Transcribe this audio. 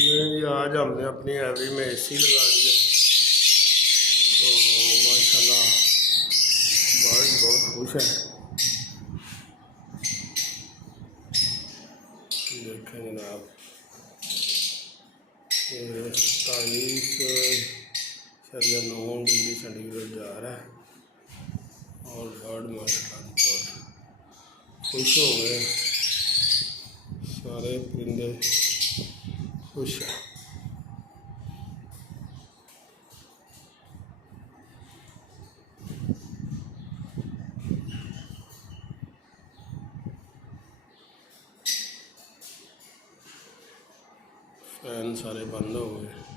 नहीं, आज हमने अपनी एवरी में एसी लगा दिया तो माशाल्लाह बर्ड बहुत खुश है। देखें जनाब, ये 27.9 डिग्री सेंटीग्रेड जा रहा है और बर्ड माशाल्लाह बहुत खुश हो गए। सारे परिंदे खुश हैं। फैन सारे बंद हो गए।